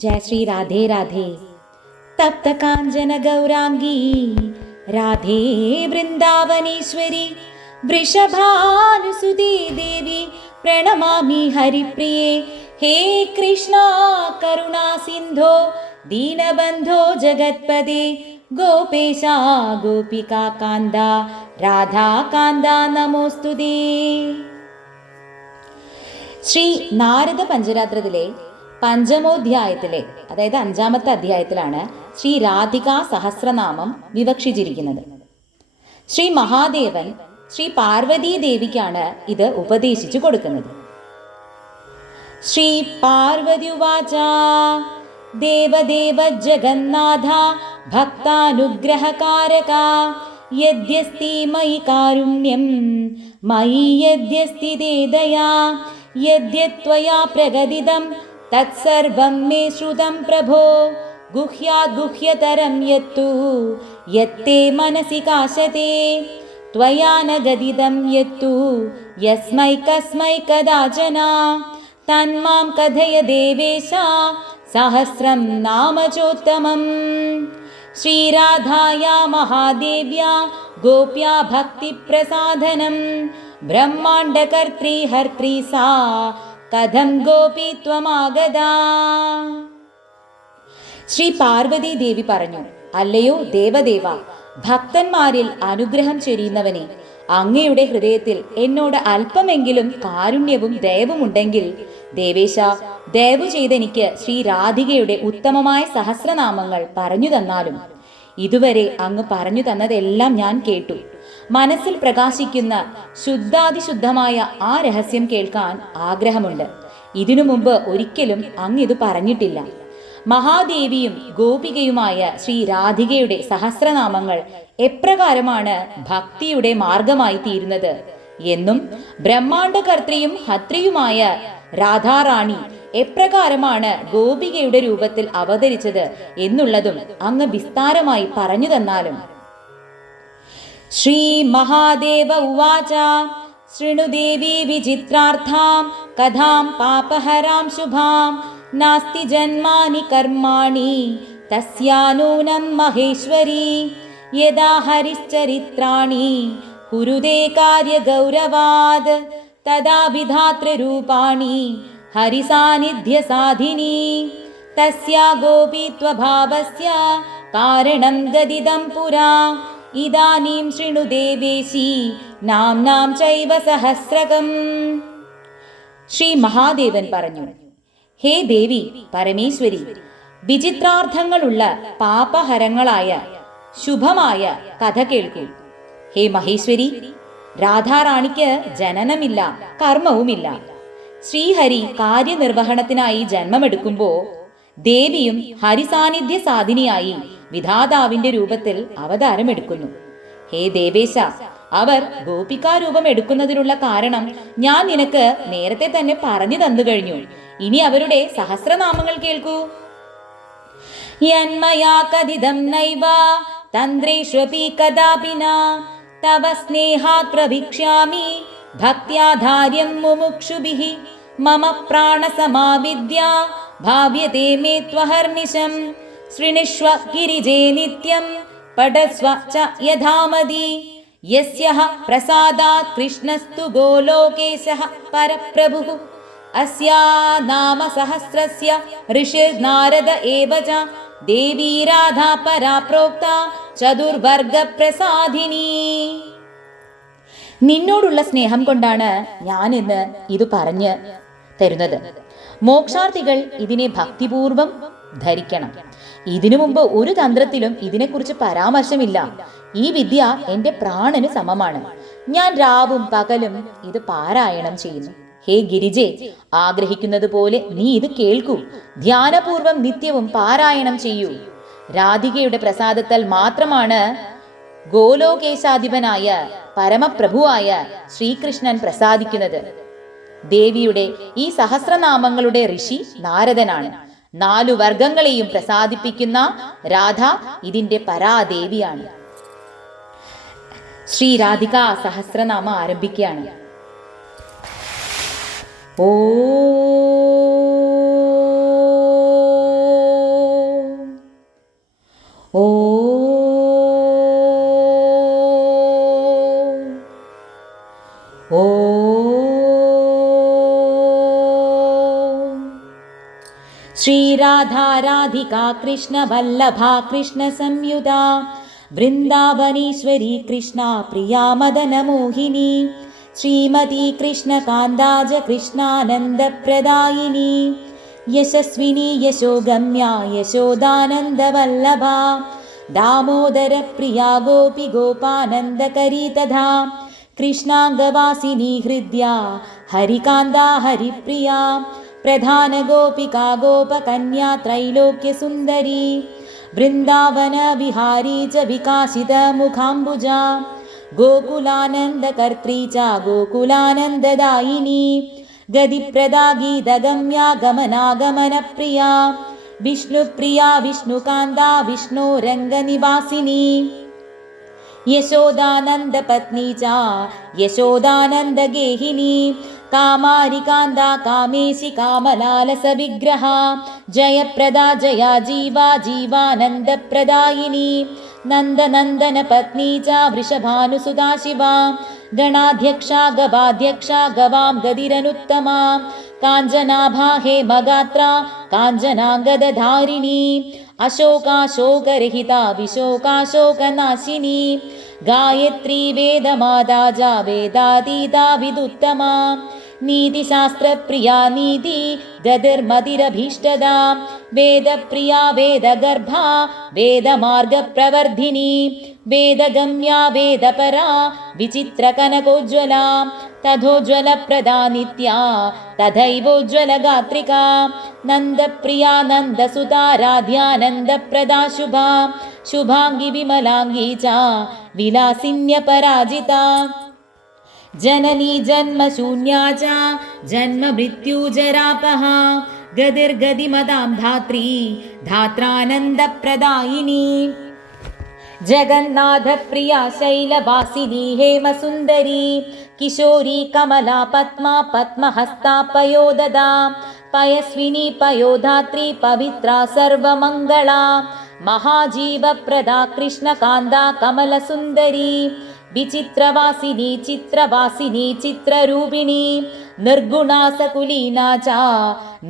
जय श्री राधे राधे। तप्त कांचन गौरांगी राधे वृंदावनेश्वरी वृषभानुसुते देवी प्रणमामि हरिप्रिये। हे कृष्णा करुणा सिंधो दीनबंधो जगत्पदे गोपेशा गोपिका कांदा राधा कांदा नमोस्तुते। ശ്രീ നാരദ പഞ്ചരാത്രത്തിലെ പഞ്ചമോധ്യായത്തിലെ അതായത് 5-ാമത്തെ അധ്യായത്തിലാണ് ശ്രീ രാധികാ സഹസ്രനാമം വിവക്ഷിച്ചിരിക്കുന്നത്. ശ്രീ മഹാദേവൻ ശ്രീ പാർവതീ ദേവിക്കാണ് ഇത് ഉപദേശിച്ചു കൊടുക്കുന്നത്. ശ്രീ പാർവതിവാച ദേവദേവ ജഗന്നാഥ ഭക്താനുഗ്രഹകാരക യദ്യസ്തി മയി കാരുണ്യം മയി യദ്യസ്തി തേ ദയാ യദ്യത്വയാ പ്രഗതിതം തത്സർവം മേ ശ്രുതം പ്രഭോ ഗുഹ്യാദ് ഗുഹ്യതരം യത്തു യത്തേ മനസി കാശതേ ത്വയാ ന ഗദിതം യത്തു യസ്മൈ കസ്മൈ കദാചന തന്മാം കഥയ ദേവേശ സഹസ്രം നാമചോത്തമം. ശ്രീരാധായാ മഹാദേവ്യാ ഗോപ്യാ ഭക്തിപ്രസാധനം ബ്രഹ്മാണ്ഡകർत्री ഹർत्री സാ കഥം ഗോപി ത്വമാഗതാ. ശ്രീ പാർവതി ദേവി പറഞ്ഞു, അല്ലയോ ദേവദേവ, ഭക്തന്മാരിൽ അനുഗ്രഹം ചൊരിയുന്നവനെ, അങ്ങയുടെ ഹൃദയത്തിൽ എന്നോട് അല്പമെങ്കിലും കാരുണ്യവും ദയവുമുണ്ടെങ്കിൽ ദേവേശ ദയവു ചെയ്തെനിക്ക് ശ്രീ രാധികയുടെ ഉത്തമമായ സഹസ്രനാമങ്ങൾ പറഞ്ഞു തന്നാലും. ഇതുവരെ അങ്ങ് പറഞ്ഞു തന്നതെല്ലാം ഞാൻ കേട്ടു. മനസ്സിൽ പ്രകാശിക്കുന്ന ശുദ്ധാതിശുദ്ധമായ ആ രഹസ്യം കേൾക്കാൻ ആഗ്രഹമുണ്ട്. ഇതിനു മുമ്പ് ഒരിക്കലും അങ്ങ് ഇത് പറഞ്ഞിട്ടില്ല. മഹാദേവിയും ഗോപികയുമായ ശ്രീ രാധികയുടെ സഹസ്രനാമങ്ങൾ എപ്രകാരമാണ് ഭക്തിയുടെ മാർഗമായി തീരുന്നത് എന്നും ബ്രഹ്മാണ്ഡകർത്തിയും ഹത്രിയുമായ രാധാറാണി എപ്രകാരമാണ് ഗോപികയുടെ രൂപത്തിൽ അവതരിച്ചത് എന്നുള്ളതും അങ്ങ് വിസ്താരമായി പറഞ്ഞു തന്നാലും. ശ്രീ മഹാദേവ ഉവാച ശൃണു ദേവി വിചിത്രാർത്ഥാം കഥാം പാപഹരാം ശുഭാം നാസ്തി ജന്മാനി കർമാണി തസ്യാനൂനം മഹേശ്വരി യദാ ഹരിശ്ചരിത്രാണി കുരുതേ കാര്യഗൗരവാദ് തദാ വിധാതൃരൂപാണി ഹരിസാന്നിധ്യ സാധിനി തസ്യാ ഗോപീത്വഭാവസ്യ കാരണം ഗദിതം പുരാ ഇദാനീം ശൃണു ദേവേശി നാംനാം ചൈവ സഹസ്രകം. ശ്രീ മഹാദേവൻ പറഞ്ഞു, ഹേ ദേവി പരമേശ്വരി, വിചിത്രാർത്ഥങ്ങളുള്ള പാപഹരങ്ങളായ ശുഭമായ കഥ കേൾക്കൂ. ഹേ മഹേശ്വരി, രാധാറാണിക്ക് ജനനമില്ല, കർമ്മവുമില്ല. ശ്രീഹരി കാര്യനിർവഹണത്തിനായി ജന്മമെടുക്കുമ്പോൾ ദേവിയും ഹരിസാന്നിധ്യ സാധിനിയായി വിധാതാവിന്റെ രൂപത്തിൽ അവതാരമെടുക്കുന്നു. ഹേ ദേവേശ, അവർ ഗോപികാരൂപം എടുക്കുന്നതിനുള്ള കാരണം ഞാൻ നിനക്ക് നേരത്തെ തന്നെ പറഞ്ഞു തന്നു കഴിഞ്ഞു. ഇനി അവരുടെ സഹസ്രനാമങ്ങൾ കേൾക്കൂ. യന്മയാ കഥിതം നൈവ തന്ത്രേഷ്വപി കദാപി ന തവ സ്നേഹാത് പ്രഭിക്ഷ്യാമി ഭക്ത്യാധാര്യം മുമുക്ഷുഭിഃ മമ പ്രാണസമാവിദ്യ ഭാവ്യതേ മേ ത്വഹർനിശം ശൃണിഷ്വ ഗിരിജേ നിത്യം പഠസ്വ ച യഥാമതി യസ്യഃ പ്രസാദാത് കൃഷ്ണസ്തു ഗോലോകേശഃ പരപ്രഭുഃ അസ്യാ നാമ സഹസ്രസ്യ ഋഷിർനാരദ ഏവ ച ദേവീ രാധാ പരാ പ്രോക്ത ചതുർവർഗ പ്രസാദിനി. നിന്നോടുള്ള സ്നേഹം കൊണ്ടാണ് ഞാൻ ഇന്ന് ഇത് പറഞ്ഞു തരുന്നത്. മോക്ഷാർത്ഥികൾ ഇതിനെ ഭക്തിപൂർവം ധരിക്കണം. ഇതിനു മുമ്പ് ഒരു തന്ത്രത്തിലും ഇതിനെക്കുറിച്ച് പരാമർശമില്ല. ഈ വിദ്യ എന്റെ പ്രാണന് സമമാണ്. ഞാൻ രാവും പകലും ഇത് പാരായണം ചെയ്യുന്നു. ഹേ ഗിരിജെ, ആഗ്രഹിക്കുന്നത് പോലെ നീ ഇത് കേൾക്കൂ. ധ്യാനപൂർവം നിത്യവും പാരായണം ചെയ്യൂ. രാധികയുടെ പ്രസാദത്താൽ മാത്രമാണ് ഗോലോകേശാധിപനായ പരമപ്രഭുവായ ശ്രീകൃഷ്ണൻ പ്രസാദിക്കുന്നത്. ദേവിയുടെ ഈ സഹസ്രനാമങ്ങളുടെ ഋഷി നാരദനാണ്. 4 വർഗങ്ങളെയും പ്രസാദിപ്പിക്കുന്ന രാധ ഇതിന്റെ പരാദേവിയാണ്. ശ്രീ രാധികാ സഹസ്രനാമ ആരംഭിക്കുകയാണ്. ഓ श्रीराधा राधिका कृष्णवल्लभा कृष्णसंयुता वृन्दावनेश्वरी कृष्णा प्रिया मदनमोहिनी श्रीमती कृष्णकान्दाज कृष्णानन्दप्रदायिनी यशस्विनी यशोगम्या यशोदानन्दवल्लभा दामोदरप्रिया गोपी गोपानन्दकरी तथा कृष्णाङ्गवासिनी हृद्या हरिकान्दा हरिप्रिया प्रधानगोपिका गोपकन्या त्रैलोक्यसुन्दरी वृन्दावनविहारी च विकासितमुखाम्बुजा गोकुलानन्दकर्त्री च गोकुलानन्ददायिनी गदिप्रदा गीतगम्या गमनागमनप्रिया विष्णुप्रिया विष्णुकान्दा विष्णोरङ्गनिवासिनी यशोदानन्दपत्नी च यशोदानन्दगेहिनी कामारिकान्दा कामेशि कामलालसविग्रहा जयप्रदा जया जीवा जीवानन्दप्रदायिनी नन्दनन्दनपत्नी च वृषभानुसुता शिवा गणाध्यक्षा गवाध्यक्षा गवां गदिरनुत्तमा काञ्जनाभा हेमगात्रा काञ्जनाङ्गदधारिणी अशोकाशोकरहिता विशोकाशोकनाशिनी गायत्री वेदमाता च वेदातीता विदुत्तमा नीतिशास्त्रप्रिया नीति गतिर्मतिरभीष्टदा वेदप्रिया वेदगर्भा वेदमार्गप्रवर्धिनी वेदगम्या वेदपरा विचित्रकनकोज्ज्वला तथोज्ज्वलप्रदा नित्या तथैवोज्ज्वलगात्रिका नन्दप्रिया नन्दसुता राध्यानन्दप्रदा शुभा शुभाङ्गी विमलाङ्गी च विलासिन्यपराजिता जननी जन्मशून्या च जन्ममृत्युजरापहा गतिर्गतिमदां धात्री धात्रानन्दप्रदायिनी जगन्नाथप्रिया शैलवासिनी हेमसुन्दरी किशोरी कमला पद्मा पद्महस्ता पयोददा पयस्विनी पयोधात्री पवित्रा सर्वमङ्गला महाजीवप्रदा कृष्णकान्दा कमलसुन्दरी विचित्रवासिनी चित्रवासिनी चित्ररूपिणी निर्गुणा सकुलीना च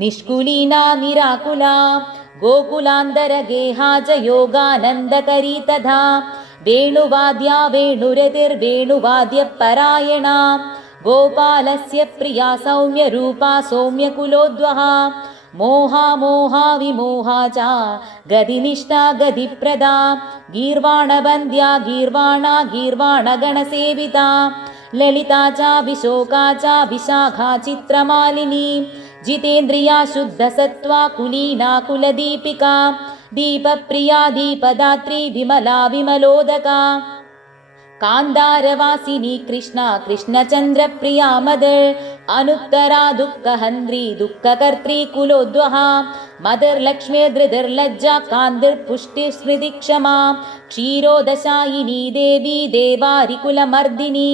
निष्कुलीना निराकुला गोकुलान्दरगेहा च योगानन्दकरी तथा वेणुवाद्या वेणुरतिर्वेणुवाद्यपरायणा गोपालस्य प्रिया सौम्यरूपा सौम्यकुलोद्वहा मोहा मोहा विमोहा च गतिनिष्ठा गतिप्रदा गीर्वाणवन्द्या गीर्वाणा गीर्वाणगणसेविता ललिता च विशोका च विशाखा चित्रमालिनी जितेन्द्रिया शुद्धसत्त्वा कुलीना कुलदीपिका दीपप्रिया दीपदात्री विमला विमलोदका कान्दारवासिनी कृष्णा कृष्णचन्द्रप्रिया मदर् अनुत्तरा दुःखहन्त्री दुःखकर्त्री कुलोद्वहा मदर्लक्ष्मीर्धृतिर्लज्जा कान्तिर्पुष्टिस्मृतिक्षमा क्षीरोदशायिनी देवी देवारिकुलमर्दिनी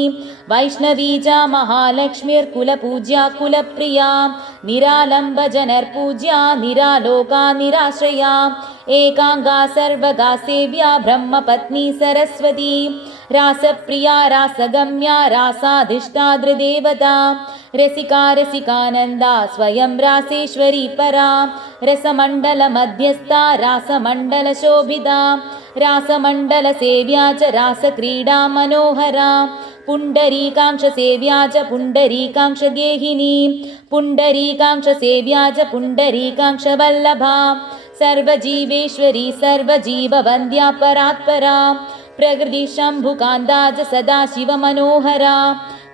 वैष्णवी च महालक्ष्मीर्कुलपूज्या कुलप्रिया निरालम्बजनर्पूज्या निरालोका निराश्रया एकाङ्गा सर्वगा सेव्या ब्रह्मपत्नी सरस्वती रासप्रिया रासगम्या रासाधिष्ठादृदेवता रसिका रसिकानन्दा स्वयं रासेश्वरी परा रसमण्डलमध्यस्था रासमण्डलशोभिता रासमण्डलसेव्या च रासक्रीडा मनोहरा पुण्डरीकांक्षसेव्या च पुण्डरीकांक्षगेहिनी पुण्डरीकांक्षसेव्या च पुण्डरीकांक्षवल्लभा सर्वजीवेश्वरी सर्वजीववन्द्या परात्परा प्रकृति शम्भुकान्दा च सदाशिवमनोहरा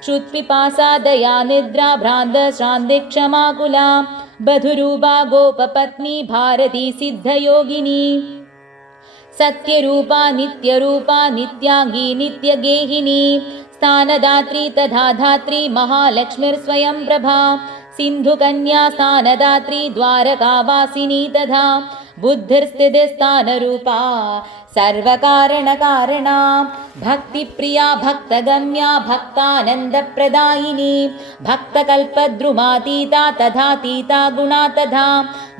क्षुत्पिपासा दया निद्रा भ्रान्त शान्ति क्षमाकुला बधुरूपा गोपपत्नी भारती सिद्धयोगिनी सत्यरूपा नित्याङ्गी नित्यगेहिनी स्थानदात्री तथा धात्री महालक्ष्मीर्स्वयं प्रभा सिन्धुकन्या स्थानदात्री द्वारकावासिनी तथा बुद्धिर्स्थितिस्थानरूपा सर्वकारणकारणा भक्तिप्रिया भक्तगम्या भक्तानन्दप्रदायिनी भक्तकल्पद्रुमातीता तथातीता गुणा तथा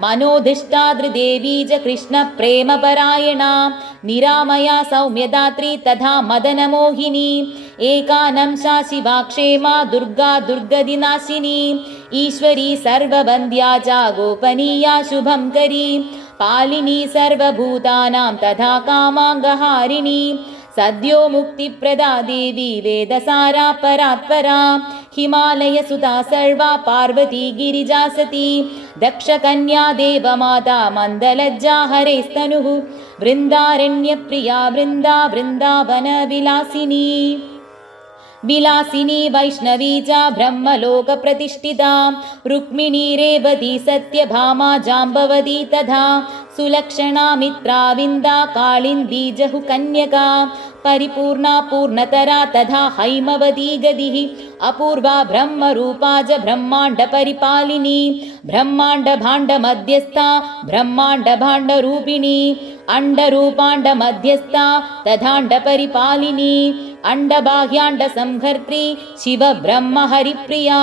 मनोधिष्ठादृदेवी च कृष्णप्रेमपरायणा निरामया सौम्यदात्री तथा मदनमोहिनी एकानंशा शिवा क्षेमा दुर्गा दुर्गदिनाशिनी ईश्वरी सर्ववन्द्या च गोपनीया शुभंकरी पालिनी सर्वभूतानां तथा कामाङ्गहारिणी सद्यो मुक्तिप्रदा देवी वेदसारा परात्परा हिमालयसुता सर्वा पार्वती गिरिजा सती दक्षकन्या देवमाता मन्दलज्जा हरेस्तनुः वृन्दारण्यप्रिया वृन्दावनविलासिनी विलासिनी वैष्णवी च ब्रह्मलोकप्रतिष्ठिता रुक्मिणी रेवती सत्यभामा जाम्बवती तथा सुलक्षणा मित्रा विन्दा कालिन्दी जहुकन्यका परिपूर्णा पूर्णतरा तथा हैमवती गतिः अपूर्वा ब्रह्मरूपा च ब्रह्माण्डपरिपालिनी ब्रह्माण्डभाण्डमध्यस्था ब्रह्माण्डभाण्डरूपिणी अण्डरूपाण्डमध्यस्था तथाण्डपरिपालिनी अण्डबाह्याण्डसंहर्त्री शिवब्रह्महरिप्रिया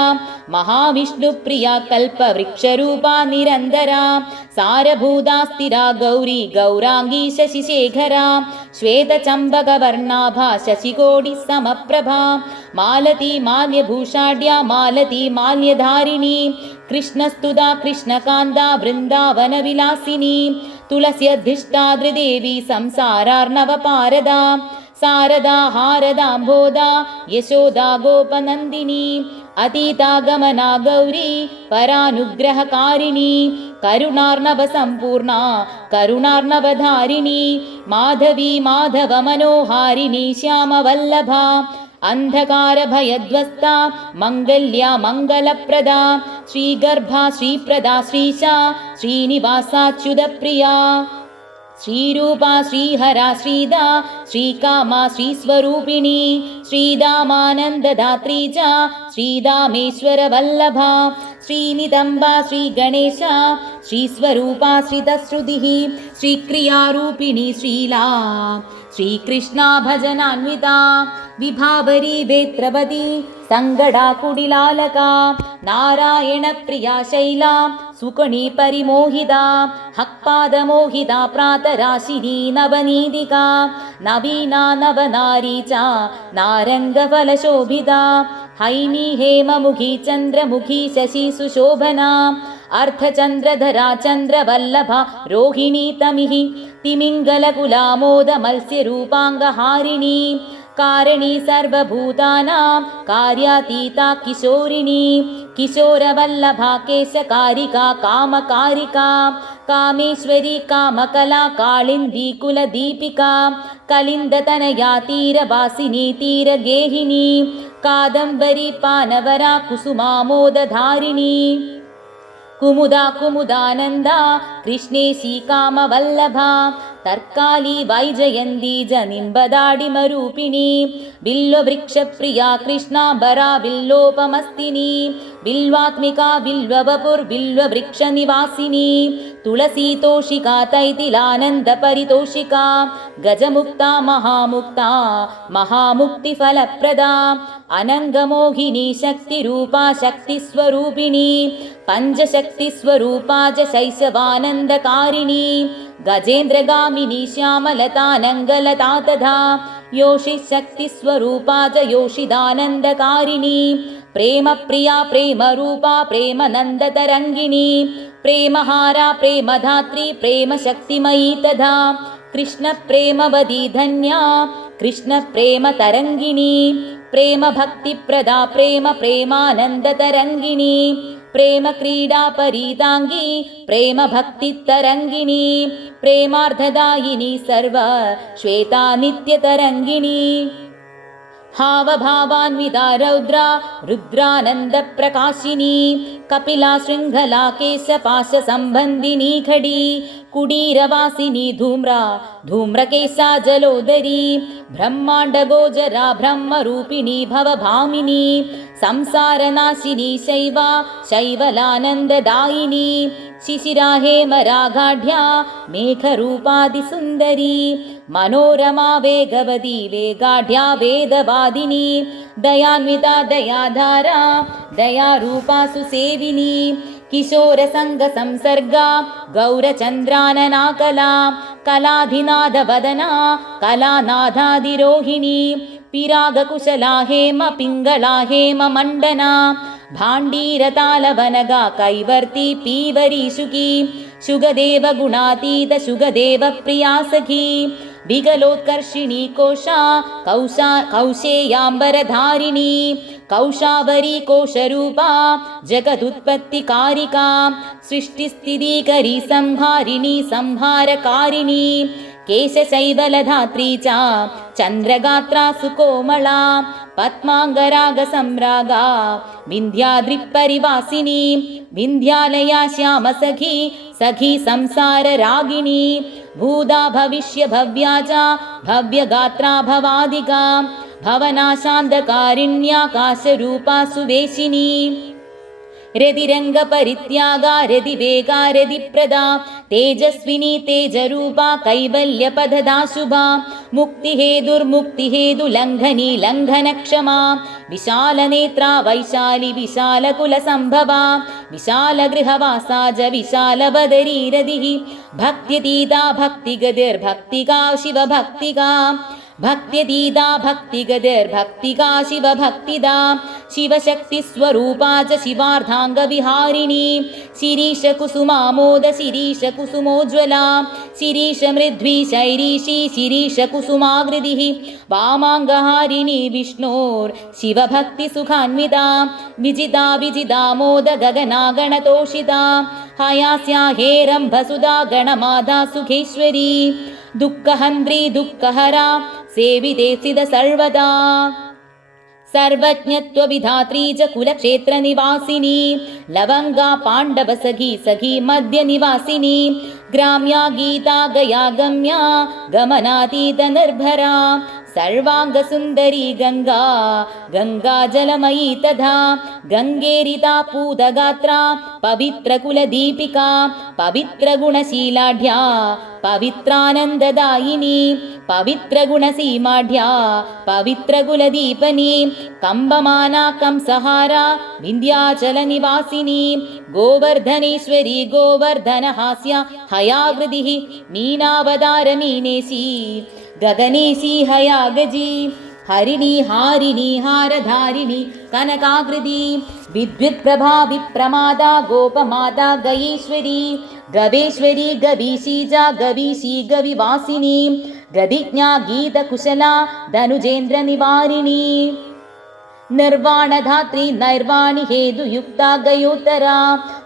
महाविष्णुप्रिया कल्पवृक्षरूपा निरन्तरा सारभूता स्थिरा गौरी गौराङ्गी शशिशेखरा श्वेतचम्बकवर्णाभा शशिकोटिसमप्रभा मालती माल्यभूषाढ्या मालती माल्यधारिणी कृष्णस्तुता कृष्णकान्ता वृन्दावनविलासिनी तुलस्यधिष्ठाद्रिदेवी संसारार्णवपारदा शारदा हारदाम्बोदा यशोदा गोपनन्दिनी अतीतागमना गौरी परानुग्रहकारिणी करुणार्णवसम्पूर्णा करुणार्णवधारिणी माधवी माधवमनोहारिणी श्यामवल्लभा अन्धकारभयध्वस्ता मङ्गल्या मङ्गलप्रदा श्रीगर्भा श्रीप्रदा श्रीशा श्रीनिवासाच्युतप्रिया श्रीरूपा श्रीहरा श्रीदा श्रीकामा श्रीस्वरूपिणी श्रीदामानन्ददात्री च श्रीदामेश्वरवल्लभा श्रीनितम्बा श्रीगणेशा श्रीस्वरूपा श्रितश्रुतिः श्रीक्रियारूपिणी श्रीला श्रीकृष्णा भजनान्विता विभावरी वेत्रवती सङ्गडा कुडिलालका नारायणप्रिया शैला सुकणी परिमोहिता हक्पादमोहिता प्रातराशिनी नवनीतिका नवीना नवनारी च नारङ्गफलशोभिता हैनी हेममुखी चन्द्रमुखी शशि सुशोभना अर्धचन्द्रधरा चन्द्रवल्लभा रोहिणी तमिः तिमिङ्गलकुलामोदमत्स्यरूपाङ्गहारिणी कारिणी सर्वभूतानां कार्यातीता किशोरिणी किशोरवल्लभा केशकारिका कामकारिका कामेश्वरी कामकला कालिन्दी कुलदीपिका कलिन्दतनया तीरवासिनी तीरगेहिनी कादम्बरी पानवरा कुसुमामोदधारिणी कुमुदा कुमुदानन्दा कृष्णेशी कामवल्लभा तर्काली वैजयन्ती जनिम्बदाडिमरूपिणी बिल्ववृक्षप्रिया कृष्णाम्बरा बिल्लोपमस्तिनी बिल्वात्मिका बिल्ववपुर्बिल्ववृक्षनिवासिनी तुलसीतोषिका तैतिलानन्दपरितोषिका गजमुक्ता महामुक्ता महामुक्तिफलप्रदा अनङ्गमोहिनी शक्तिरूपा शक्तिस्वरूपिणी पञ्चशक्तिस्वरूपा च शैशवानन्दकारिणी गजेन्द्रगामिनी श्यामलतानङ्गलता तथा योषिशक्तिस्वरूपा च योषिदानन्दकारिणी प्रेमप्रिया प्रेमरूपा प्रेमनन्दतरङ्गिणी प्रेमहारा प्रेमधात्री प्रेमशक्तिमयी तथा कृष्णप्रेमवदी धन्या कृष्णप्रेमतरङ्गिणी प्रेमभक्तिप्रदा प्रेमानन्दतरङ्गिणी प्रेमक्रीडा परीताङ्गी प्रेमभक्तितरङ्गिणी प्रेमार्धदायिनी सर्व श्वेता नित्यतरङ्गिणी हावभावान्विता रौद्रा रुद्रानन्दप्रकाशिनी कपिला शृङ्खला केशपाशसम्बन्धिनी खडी कुडीरवासिनी धूम्रा धूम्रकेशा जलोदरी ब्रह्माण्डगोचरा ब्रह्मरूपिणी भवभामिनी संसारनाशिनी शैवा शैवलानन्ददायिनी शिशिरा हेमरागाढ्या मेघरूपादिसुन्दरी मनोरमा वेगवती वेगाढ्या वेदवादिनी दयान्विता दयाधारा दयारूपा सुसेविनी किशोरसङ्गसंसर्गा गौरचन्द्रानना कला कलाधिनादवदना कलानादादिरोहिणी पिरागकुशला हेम पिङ्गला हेम मण्डना भाण्डीरतालवनगा कैवर्ती पीवरी शुकी शुगदेव गुणातीत शुगदेव प्रिया सखी विगलोत्कर्षिणी कोशा कौशेयाम्बरधारिणी कौशावरी कोशरूपा जगदुत्पत्तिकारिका सृष्टिस्थितिकरी संहारिणी संहारकारिणी केशशैवलधात्री च चन्द्रगात्रा सुकोमला पद्माङ्गरागसम्रागा विन्ध्याद्रिपरिवासिनी विन्ध्यालया श्यामसखी सखी संसाररागिणी भूदा भविष्य भव्या च भव्यगात्रा भवादिका भवनाशान्धकारिण्याकाशरूपा सुवेशिनी रतिरङ्गपरित्यागा रतिवेगा रतिप्रदा तेजस्विनी तेजरूपा कैवल्यपददा शुभा मुक्तिहेतुर्मुक्तिहेतुलङ्घनी लङ्घनक्षमा विशालनेत्रा वैशाली विशालकुलसम्भवा विशालगृहवासा च विशालबदरी रतिः भक्त्यतीता भक्तिगतिर्भक्तिका शिवभक्तिका भक्त्यतीता भक्तिगतिर्भक्तिका शिवभक्तिदा शिवशक्तिस्वरूपा च शिवार्धाङ्गविहारिणी शिरीशकुसुमामोद शिरीशकुसुमोज्ज्वला शिरीशमृद्वी शैरीशी शिरीशकुसुमाकृतिः वामाङ्गहारिणी विष्णोर्शिवभक्तिसुखान्विता विजिता विजितामोद गगनागणतोषिता हयास्या हेरम्भसुधा गणमाधा सुखेश्वरी दुःखहन्त्री दुःखहरा सेविते सिद सर्वदा सर्वज्ञत्वविधात्री च कुलक्षेत्रनिवासिनी लवङ्गा पाण्डवसखी सखी मध्यनिवासिनी ग्राम्या गीता गया गम्या गमनातीतनिर्भरा सर्वाङ्गसुन्दरी गङ्गा गङ्गाजलमयी तथा गङ्गेरिता पूतगात्रा पवित्रकुलदीपिका पवित्रगुणशीलाढ्या पवित्रानन्ददायिनी पवित्रगुणसीमाढ्या पवित्रकुलदीपनी कम्बमाना कंसहारा विन्ध्याचलनिवासिनी गोवर्धनेश्वरी गोवर्धनहास्या हयाकृतिः मीनावतारमीनेशी गगनेशी हयागजी हरिणी हारिणी हारधारिणी कनकाकृति विद्युत्प्रभा विप्रमादा गोपमाता गयेश्वरी गवेश्वरी गवीशी च गवीशी गविवासिनी गदिज्ञा गीतकुशला धनुजेन्द्रनिवारिणी निर्वाणधात्री नैर्वाणि हेतुयुक्ता गयोत्तरा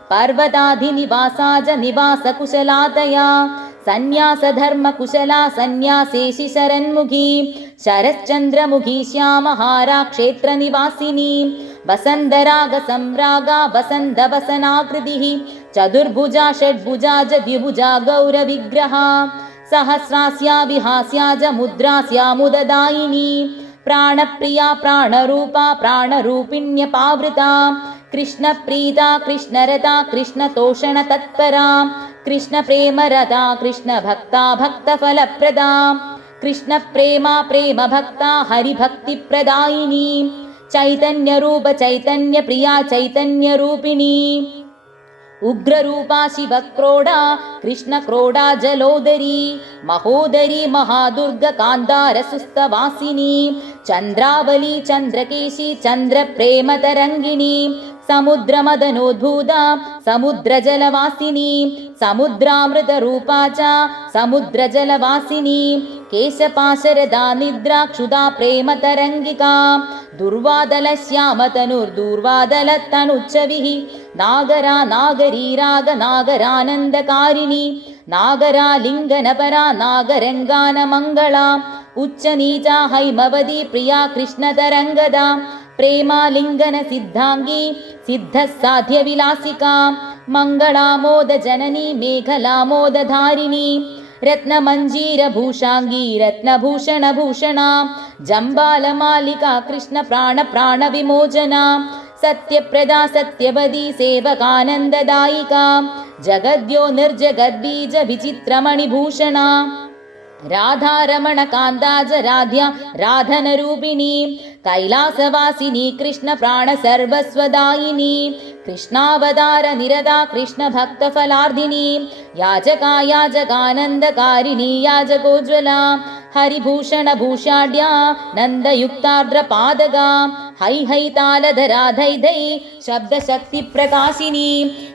पर्वताधिनिवासा च निवासकुशलातया सन्न्यासधर्मकुशला सन्न्यासेशि शरन्मुखी शरश्चन्द्रमुखी श्यामहारा क्षेत्रनिवासिनी वसन्तरागसम्रागा वसन्तवसनाकृतिः चतुर्भुजा षड्भुजा च द्विभुजा गौरविग्रहा सहस्रास्या विहास्या च मुद्रास्यामुददायिनी प्राणप्रिया प्राणरूपा प्राणरूपिण्यपावृता कृष्णप्रीता कृष्णरता कृष्णतोषणतत्परा कृष्णप्रेमरता कृष्णभक्ता भक्तफलप्रदा कृष्णप्रेमा प्रेमभक्ता हरिभक्तिप्रदायिनी चैतन्यरूप चैतन्यप्रिया चैतन्यरूपिणी उग्ररूपा शिवक्रोडा कृष्णक्रोडा जलोदरी महोदरी महादुर्गकान्दारसुस्तवासिनी चन्द्रावली चन्द्रकेशी चन्द्रप्रेमतरङ्गिणी समुद्रमदनोद्भूता समुद्रजलवासिनी समुद्रामृतरूपा च समुद्रजलवासिनी केशपाशरदा निद्रा क्षुधा प्रेमतरङ्गिका दुर्वादलश्यामतनुर्दुर्वादलतनुच्छविः नागरा नागरी राग नागरानन्दकारिणी नागरालिङ्गनपरा नागरङ्गानमङ्गला उच्चनीचा हैमवती प्रिया कृष्णतरङ्गदा प्रेमालिङ्गन सिद्धाङ्गी सिद्धसाध्यविलासिका मङ्गलामोदजननी मेघलामोदधारिणी रत्नमञ्जीरभूषाङ्गी रत्नभूषणभूषणा जम्बालमालिका कृष्णप्राणप्राणविमोचना सत्यप्रदा सत्यवदी सेवकानन्ददायिका जगद्यो निर्जगद्बीज विचित्रमणिभूषणा राधारमणकान्ता च राध्या राधनरूपिणी कैलासवासिनी कृष्णप्राणसर्वस्वदायिनी कृष्णावतारनिरता कृष्णभक्तफलार्धिनी याचका याचकानन्दकारिणी याचकोज्ज्वला ഹരിഭൂഷണഭൂഷാഢ്യാ നന്ദയുക്താർദ്രപാദകാ ഹൈ ഹൈ താലധരാ ധൈ ധൈ ശബ്ദശക്തിപ്രകാശിനി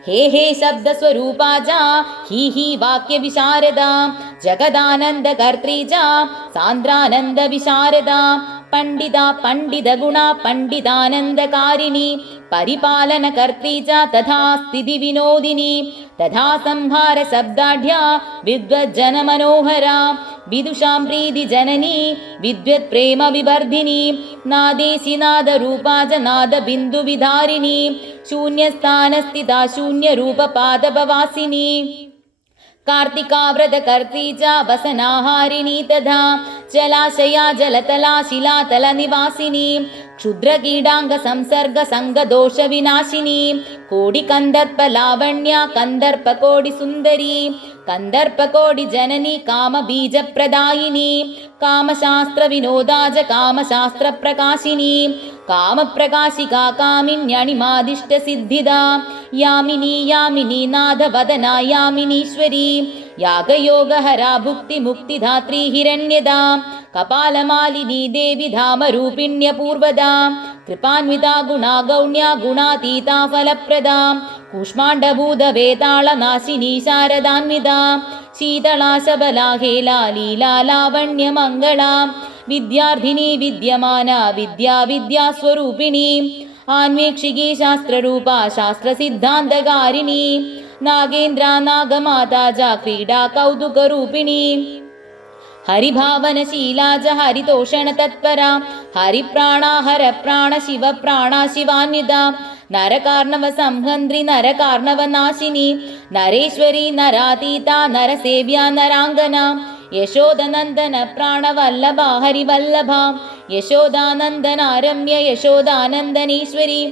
ഹേ ഹേ ശബ്ദസ്വരൂപാജാ ഹി ഹി വാക്യവിശാരദാ ജഗദാനന്ദകർത്തൃ സാന്ദ്രാനന്ദവിശാരദാ പണ്ഡിത പണ്ഡിതഗുണ പണ്ഡിതാനന്ദകാരിണി പരിപാലനകർത്തൃ തഥാ സ്ഥിതിവിനോദിനി തഥാ സംഹാരശബ്ദാഢ്യാ വിദ്വജ്ജനമനോഹരാ വിദുഷാം പ്രീതിജനനി വിദ്വത്പ്രേമവിവർധിനി നാദേശി നാദരൂപാ ച നാദബിന്ദുവിധാരിണി ശൂന്യസ്ഥാനസ്ഥിതാ ശൂന്യരൂപപാദപവാസിനി कार्तिकाव्रतकर्त्री च वसनाहारिणी तथा जलाशया जलतला शिलातलनिवासिनी क्षुद्रकीडाङ्गसंसर्गसङ्गदोषविनाशिनी कोटिकन्दर्पलावण्या कन्दर्पकोटिसुन्दरी कन्दर्पकोटिजननी कामबीजप्रदायिनी कामशास्त्रविनोदा च कामशास्त्रप्रकाशिनी कामप्रकाशिका कामिन्यणिमादिष्टसिद्धिदा यामिनी यामिनी नादवदना यामिनीश्वरी यागयोगहरा भुक्तिमुक्तिधात्री हिरण्यदा कपालमालिनी देवी धामरूपिण्यपूर्वदा कृपान्विता गुणा गौण्या गुणातीता फलप्रदा कूष्माण्डभूतवेतालनाशिनी शारदान्विता शीतला शबला हेला लीला लावण्यमङ्गला विद्यार्थिनी विद्यमाना विद्या विद्यास्वरूपिणी आन्वेक्षिकी शास्त्ररूपा शास्त्रसिद्धान्तकारिणी नागेन्द्रा नागमाता च क्रीडा कौतुकरूपिणी हरिभावनशीला च हरितोषणतत्परा हरिप्राणा हरप्राण शिवप्राणा शिवान्विता नरकार्णवसंहन्त्री नरकार्णवनाशिनी नरेश्वरी नरातीता नरसेव्या नराङ्गना यशोदनन्दन प्राणवल्लभा हरिवल्लभा यशोदानन्दना रम्य यशोदानन्दनीश्वरी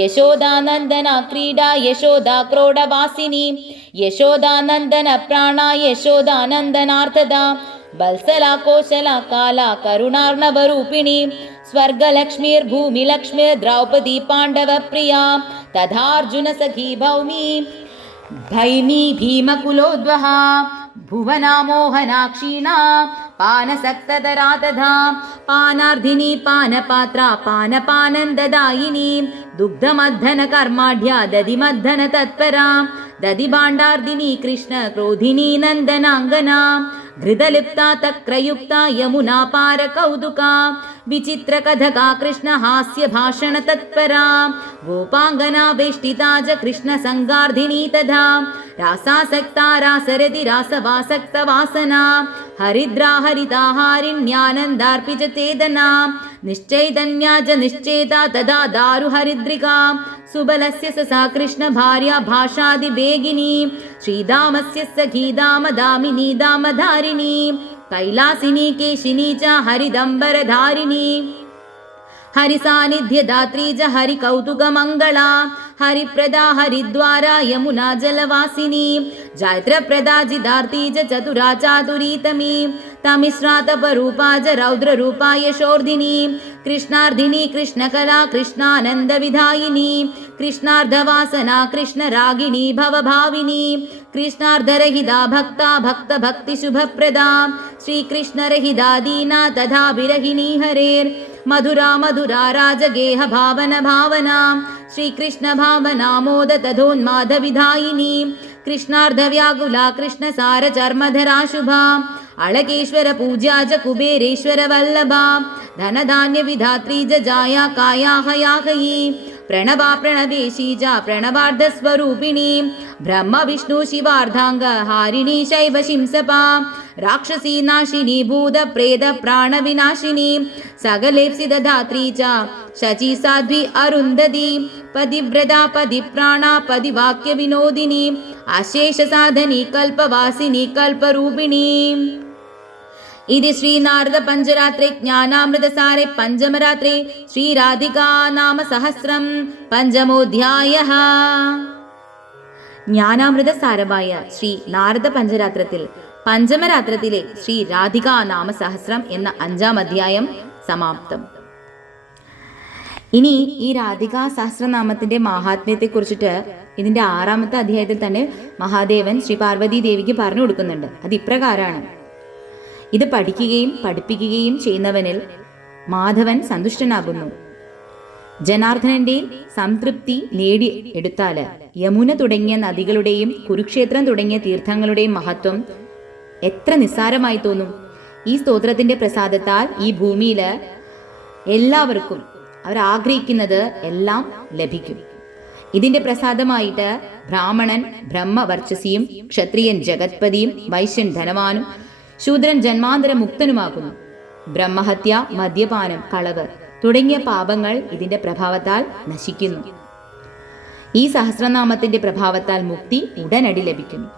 यशोदानन्दना क्रीडा यशोदा क्रोडवासिनी यशोदानन्दन प्राणा यशोदानन्दनार्थदा बल्सला कोशला काला करुणार्णवरूपिणी स्वर्गलक्ष्मीर्भूमिलक्ष्मीर्द्रौपदी पाण्डवप्रिया तथार्जुनसखी भौमी भैमी भीमकुलोद्वहा भुवना मोहनाक्षीणा पानसक्तधरा तथा पानार्धिनी पानपात्रा पानपानन्ददायिनी दुग्धमद्धनकर्माढ्या दधिमद्धनतत्परा दधिभाण्डार्दिनी कृष्ण क्रोधिनी नन्दनाङ्गना घृतलिप्ता तक्रयुक्ता यमुना पारकौतुका विचित्रकथका कृष्णहास्यभाषणतत्परा गोपाङ्गना वेष्टिता च कृष्णसङ्गार्धिनी तथा रासासक्ता रासरति रासवासक्तवासना हरिद्रा हरिताहारिण्यानन्दार्पि च चेतना निश्चैतन्या च निश्चेता तदा दारुहरिद्रिका सुबलस्य सा कृष्ण भार्या भाषादिवेगिनी श्रीदामस्य सखी दामदामिनी दामधारिणी कैलासिनी केशिनी च हरिदम्बरधारिणी हरिसान्निध्यदात्री च हरिकौतुकमङ्गला हरिप्रदा हरिद्वारा यमुना जलवासिनी जैत्रप्रदा जिदार्ती च चतुरा चातुरीतमी तमिश्रातपरूपा च रौद्ररूपा यशोर्धिनी कृष्णार्धिनी कृष्णकला कृष्णानन्दविधायिनी कृष्णार्धवासना कृष्णरागिणी भवभाविनी कृष्णार्धरहिता भक्ता भक्तभक्तिशुभप्रदा श्रीकृष्णरहिता दीना तथा विरहिणी हरेर् मधुरा मधुरा राजगेह भावन भावना श्रीकृष्ण भावना मोद तथोन्मादविधायिनी कृष्णार्धव्याकुला कृष्णसार चर्मधरा शुभा अळकेश्वर पूज्या च कुबेरेश्वर वल्लभा धनधान्य विधात्री च जाया काया हयाहयी प्रणवा प्रणवेशी च प्रणवार्धस्वरूपिणी ब्रह्म विष्णु शिवार्धांग हारिणी शैव शिंसपा राक्षसी नाशिनी भूत प्रेत प्राण विनाशिनी सगलेप्सि दधात्री च शची साध्वी अरुन्धती पतिव्रता पतिप्राणा पतिवाक्य विनोदिनी अशेष साधनी कल्पवासिनी कल्परूपिणी इति श्री नारद पंचरात्रे ज्ञानामृतसारे पंचमरात्रे श्री राधिका नाम सहस्रम पंचमोऽध्यायः ജ്ഞാനാമൃതസാരമായ ശ്രീ നാരദ പഞ്ചരാത്രത്തിൽ പഞ്ചമരാത്രത്തിലെ ശ്രീ രാധികാ നാമസഹസ്രം എന്ന 5-ാം അധ്യായം സമാപ്തം. ഇനി ഈ രാധികാ സഹസ്രനാമത്തിന്റെ മഹാത്മ്യത്തെ കുറിച്ചിട്ട് ഇതിന്റെ 6-ാമത്തെ അധ്യായത്തിൽ തന്നെ മഹാദേവൻ ശ്രീ പാർവതി ദേവിക്ക് പറഞ്ഞു കൊടുക്കുന്നുണ്ട്. അത് ഇപ്രകാരമാണ്: ഇത് പഠിക്കുകയും പഠിപ്പിക്കുകയും ചെയ്യുന്നവനിൽ മാധവൻ സന്തുഷ്ടനാകുന്നു. ജനാർദ്ദനന്റെ സംതൃപ്തി നേടിയെടുത്താല് യമുന തുടങ്ങിയ നദികളുടെയും കുരുക്ഷേത്രം തുടങ്ങിയ തീർത്ഥങ്ങളുടെയും മഹത്വം എത്ര നിസ്സാരമായി തോന്നും. ഈ സ്തോത്രത്തിന്റെ പ്രസാദത്താൽ ഈ ഭൂമിയില് എല്ലാവർക്കും അവരാഗ്രഹിക്കുന്നത് എല്ലാം ലഭിക്കും. ഇതിന്റെ പ്രസാദമായിട്ട് ബ്രാഹ്മണൻ ബ്രഹ്മവർച്ചസിയും ക്ഷത്രിയൻ ജഗത്പതിയും വൈശ്യൻ ധനവാനും ശൂദ്രൻ ജന്മാന്തര മുക്തനുമാകുന്നു. ബ്രഹ്മഹത്യ, മദ്യപാനം, കളവ് തുടങ്ങിയ പാപങ്ങൾ ഇതിന്റെ പ്രഭാവത്താൽ നശിക്കുന്നു. ഈ സഹസ്രനാമത്തിന്റെ പ്രഭാവത്താൽ മുക്തി ഉടനടി ലഭിക്കുന്നു.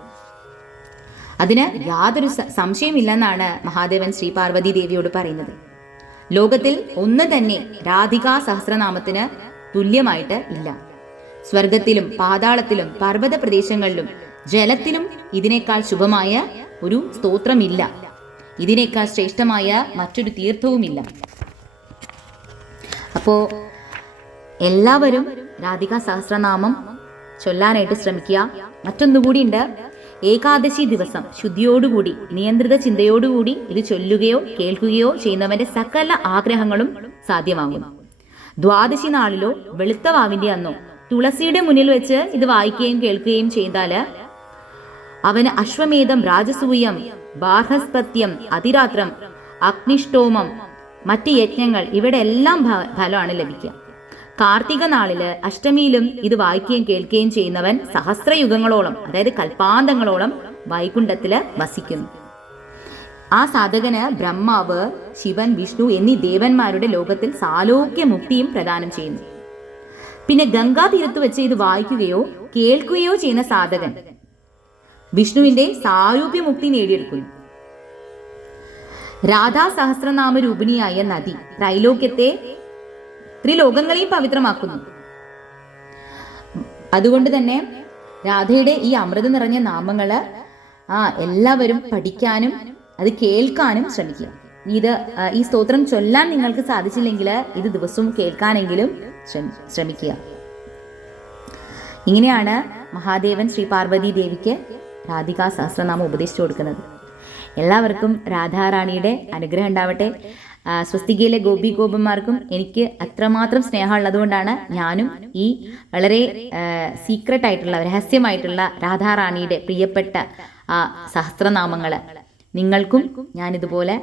അതിന് യാതൊരു സംശയമില്ലെന്നാണ് മഹാദേവൻ ശ്രീ പാർവതി ദേവിയോട് പറയുന്നത്. ലോകത്തിൽ ഒന്ന് തന്നെ രാധികാ സഹസ്രനാമത്തിന് തുല്യമായിട്ട് ഇല്ല. സ്വർഗത്തിലും പാതാളത്തിലും പർവ്വത പ്രദേശങ്ങളിലും ജലത്തിലും ഇതിനേക്കാൾ ശുഭമായ ഒരു സ്തോത്രമില്ല. ഇതിനേക്കാൾ ശ്രേഷ്ഠമായ മറ്റൊരു തീർത്ഥവുമില്ല. അപ്പോൾ എല്ലാവരും രാധികാ സഹസ്രനാമം ചൊല്ലാനായിട്ട് ശ്രമിക്കുക. മറ്റൊന്നുകൂടി ഉണ്ട്. ഏകാദശി ദിവസം ശുദ്ധിയോടുകൂടി നിയന്ത്രിത ചിന്തയോടുകൂടി ഇത് ചൊല്ലുകയോ കേൾക്കുകയോ ചെയ്യുന്നവന്റെ സകല ആഗ്രഹങ്ങളും സാധ്യമാകും. ദ്വാദശി നാളിലോ വെളുത്ത വാവിന്റെ അന്നോ തുളസിയുടെ മുന്നിൽ വെച്ച് ഇത് വായിക്കുകയും കേൾക്കുകയും ചെയ്താല് അവന് അശ്വമേധം, രാജസൂയം, ബാർഹസ്പത്യം, അതിരാത്രം, അഗ്നിഷ്ടോമം, മറ്റ് യജ്ഞങ്ങൾ ഇവിടെ എല്ലാം ഫലമാണ് ലഭിക്കുക. കാർത്തിക നാളില് അഷ്ടമിയിലും ഇത് വായിക്കുകയും കേൾക്കുകയും ചെയ്യുന്നവൻ സഹസ്രയുഗങ്ങളോളം, അതായത് കൽപ്പാന്തങ്ങളോളം വൈകുണ്ഠത്തില് വസിക്കുന്നു. ആ സാധകന് ബ്രഹ്മാവ്, ശിവൻ, വിഷ്ണു എന്നീ ദേവന്മാരുടെ ലോകത്തിൽ സാലോക്യ മുക്തിയും പ്രദാനം ചെയ്യുന്നു. പിന്നെ ഗംഗാതീരത്ത് വെച്ച് ഇത് വായിക്കുകയോ കേൾക്കുകയോ ചെയ്യുന്ന സാധകൻ വിഷ്ണുവിന്റെ സാരൂപ്യ മുക്തി നേടിയെടുക്കുന്നു. രാധാ സഹസ്രനാമ രൂപിണിയായ നദി ത്രിലോകങ്ങളെയും പവിത്രമാക്കുന്നു. അതുകൊണ്ട് തന്നെ രാധയുടെ ഈ അമൃത നിറഞ്ഞ നാമങ്ങള് എല്ലാവരും പഠിക്കാനും അത് കേൾക്കാനും ശ്രമിക്കുക. ഈ സ്തോത്രം ചൊല്ലാൻ നിങ്ങൾക്ക് സാധിച്ചില്ലെങ്കിൽ ഇത് ദിവസവും കേൾക്കാനെങ്കിലും ശ്രമിക്കുക. ഇങ്ങനെയാണ് മഹാദേവൻ ശ്രീ പാർവതി ദേവിക്ക് രാധികാ സഹസ്രനാമം ഉപദേശിച്ചു കൊടുക്കുന്നത്. എല്ലാവർക്കും രാധാറാണിയുടെ അനുഗ്രഹം ഉണ്ടാവട്ടെ. സ്വസ്തികയിലെ ഗോപി ഗോപന്മാർക്കും എനിക്ക് അത്രമാത്രം സ്നേഹമുള്ളതുകൊണ്ടാണ് ഞാനും ഈ വളരെ സീക്രട്ട് ആയിട്ടുള്ള, രഹസ്യമായിട്ടുള്ള രാധാറാണിയുടെ പ്രിയപ്പെട്ട സഹസ്രനാമങ്ങൾ നിങ്ങൾക്കും ഞാനിതുപോലെ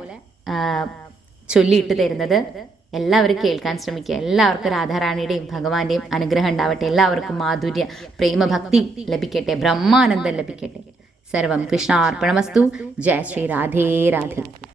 ചൊല്ലിയിട്ട് തരുന്നത്. എല്ലാവരും കേൾക്കാൻ ശ്രമിക്കുക. എല്ലാവർക്കും രാധാറാണിയുടെയും ഭഗവാന്റെയും അനുഗ്രഹം ഉണ്ടാവട്ടെ. എല്ലാവർക്കും മാധുര്യ പ്രേമഭക്തി ലഭിക്കട്ടെ, ബ്രഹ്മാനന്ദം ലഭിക്കട്ടെ. സർവം കൃഷ്ണാർപ്പണമസ്തു. ജയ ശ്രീ രാധേ രാധേ.